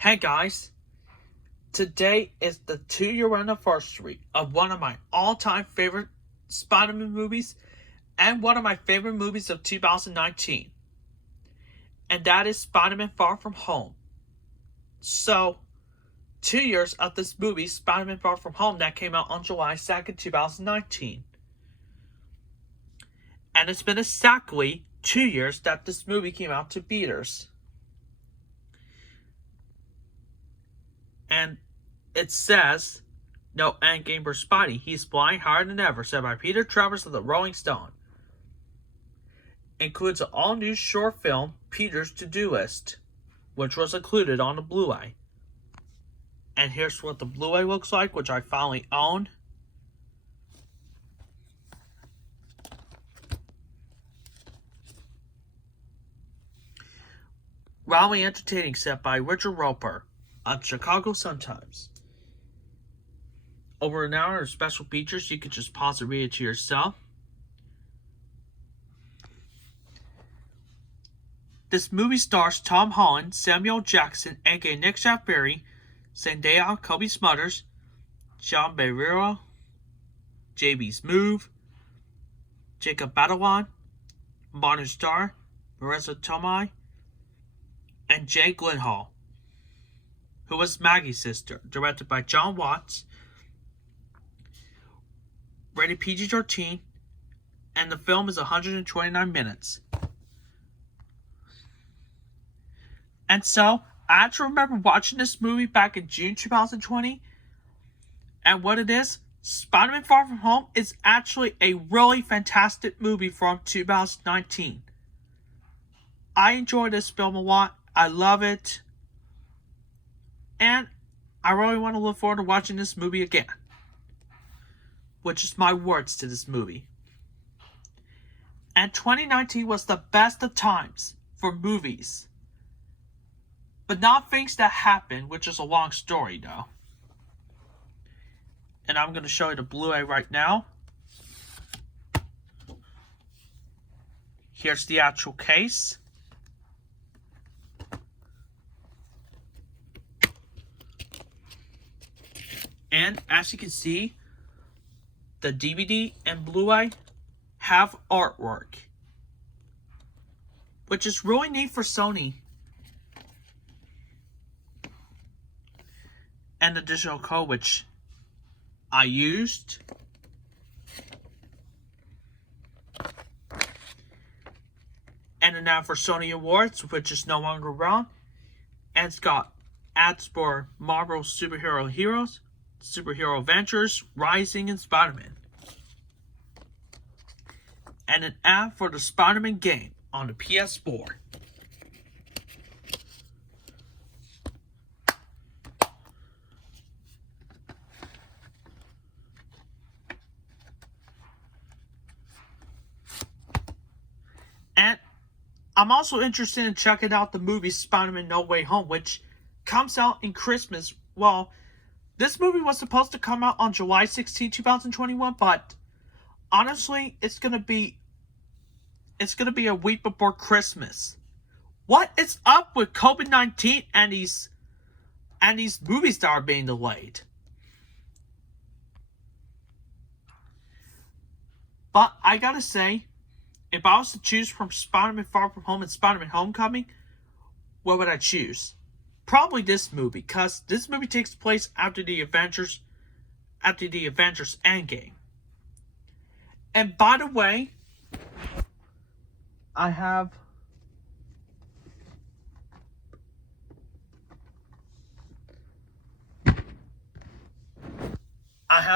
Hey guys, today is the 2-year anniversary of one of my all-time favorite Spider-Man movies and one of my favorite movies of 2019. And that is Spider-Man Far From Home. So, 2 years of this movie, Spider-Man Far From Home, that came out on July 2nd, 2019. And it's been exactly 2 years that this movie came out to theaters. And it says, no endgame for Spidey. He's flying higher than ever, said by Peter Travers of the Rolling Stone. Includes an all-new short film, Peter's To-Do List, which was included on the Blu-ray. And here's what the Blu-ray looks like, which I finally own. Wildly entertaining, said by Richard Roeper of Chicago Sun-Times. Over an hour of special features, you can just pause and read it to yourself. This movie stars Tom Holland, Samuel Jackson, aka Nick Shafiri, Zendaya, Kobe Smulders, John Barrera, J.B. Smoove, Jacob Batalon, Martin Starr, Marissa Tomei, and Jake Gyllenhaal, who was Maggie's sister, directed by John Watts, rated PG-13, and the film is 129 minutes. And so, I actually remember watching this movie back in June 2020, and what it is, Spider-Man Far From Home is actually a really fantastic movie from 2019. I enjoy this film a lot. I love it. And I really want to look forward to watching this movie again. Which is my words to this movie. And 2019 was the best of times for movies. But not things that happened, which is a long story though. And I'm going to show you the Blu-ray right now. Here's the actual case. And as you can see, the DVD and Blu-ray have artwork, which is really neat for Sony. And the digital code, which I used. And an ad for Sony Awards, which is no longer around. And it's got ads for Marvel Superhero Heroes, Superhero Adventures, Rising, and Spider-Man. And an ad for the Spider-Man game on the PS4. And I'm also interested in checking out the movie Spider-Man No Way Home, which comes out in Christmas. Well, this movie was supposed to come out on July 16, 2021, but honestly, it's gonna be a week before Christmas. What is up with COVID-19 and these movies that are being delayed? But I gotta say, if I was to choose from Spider-Man Far From Home and Spider-Man Homecoming, what would I choose? Probably this movie, because this movie takes place after the Avengers Endgame. And by the way, I have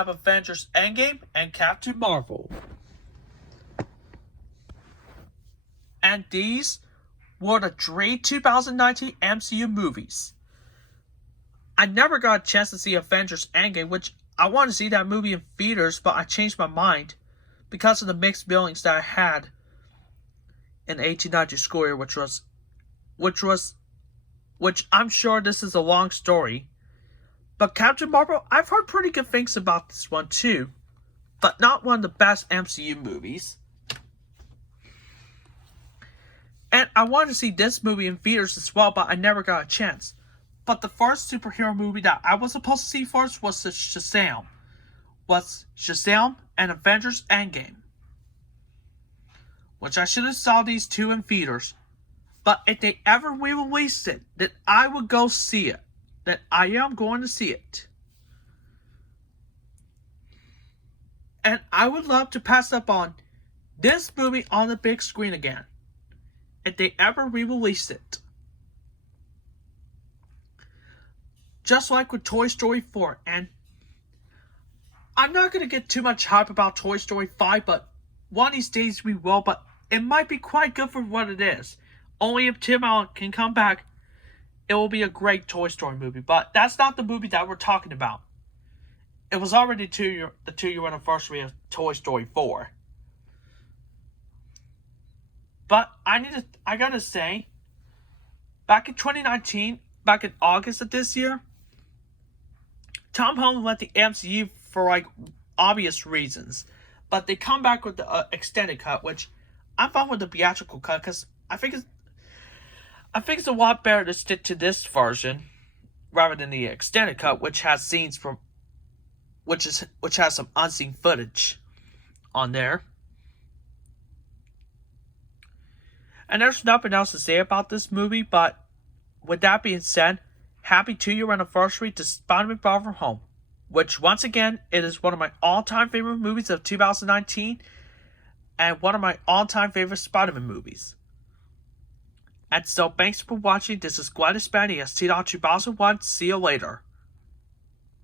Avengers Endgame and Captain Marvel. And these were the 3 2019 MCU movies. I never got a chance to see Avengers Endgame, which I wanted to see that movie in theaters, but I changed my mind because of the mixed feelings that I had in 1890 school year, which I'm sure this is a long story. But Captain Marvel, I've heard pretty good things about this one too, but not one of the best MCU movies. And I wanted to see this movie in theaters as well, but I never got a chance. But the first superhero movie that I was supposed to see first was Shazam. Was Shazam and Avengers Endgame. Which I should have saw these two in theaters. But if they ever re-release it, then I would go see it. That I am going to see it. And I would love to pass up on this movie on the big screen again. If they ever re-release it. Just like with Toy Story 4. And I'm not going to get too much hype about Toy Story 5, but one of these days we will. But it might be quite good for what it is. Only if Tim Allen can come back, it will be a great Toy Story movie. But that's not the movie that we're talking about. It was already the 2-year anniversary of Toy Story 4. But I gotta say, back in 2019, back in August of this year, Tom Holland left the MCU for obvious reasons. But they come back with the extended cut, which I'm fine with the theatrical cut because I think it's a lot better to stick to this version rather than the extended cut, which has scenes from which has some unseen footage on there. And there's nothing else to say about this movie, but with that being said, happy 2-year anniversary to Spider-Man Far From Home, which once again, it is one of my all-time favorite movies of 2019 and one of my all-time favorite Spider-Man movies. And so thanks for watching. This is Gladys Benny as T.2001. See you later.